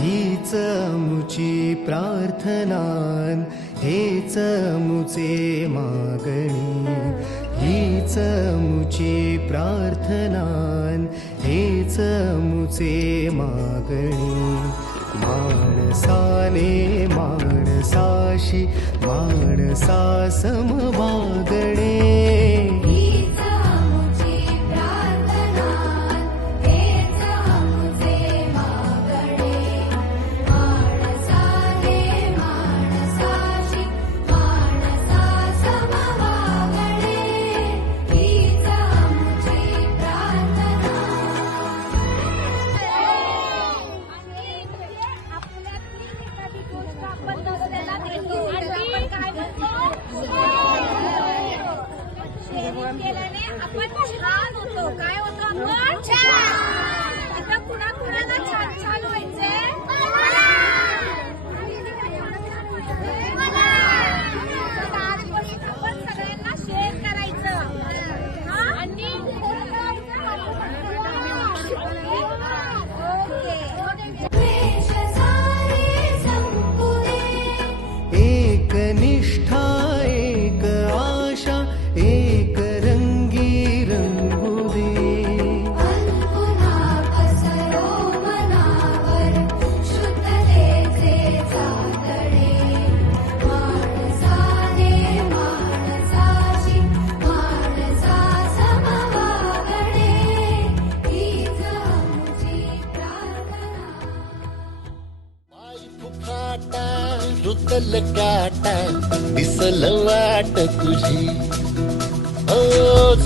हीच मुची प्रार्थनान, हेच मुचे मागणी. हीच मुची प्रार्थनान, हेच मुचे मागणी. माणसाने माणसाशी माणसा समवागणे. आपण छान होतो. काय होतो आपण? छान. आता कुणा कुणाला छान छान व्हायचे? आपण सगळ्यांना शेअर करायचं आणि एक निष्ठा, एक आशा, एक रंगी रंगू दे. रुतल काटा दिसल वाट तुझी.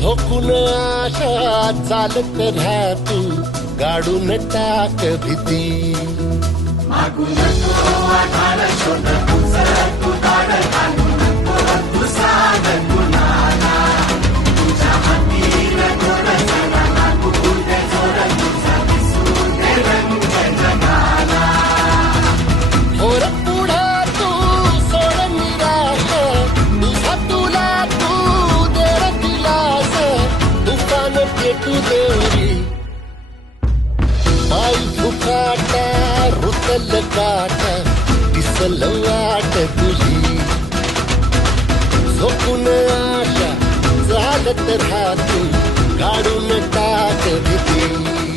झोपून आशा चालत राहा तू, गाडून टाक भीती. मागू नको आधार शोध, तू दार घालू नको, तू सांग कुणाला. तुझ्या हाती गोड जरा लागू दे जोर, तुझा दिसू दे रंग जगाला. थोर पुढं तू सोड निराश, तुझा तुला तू देर दिलास. तुफान पेटू देवरी पायी फुकाटा, रुतल काटा दिसल वाट तुझी. झोपून आशा चालत राहा तू, काढून टाक भीती.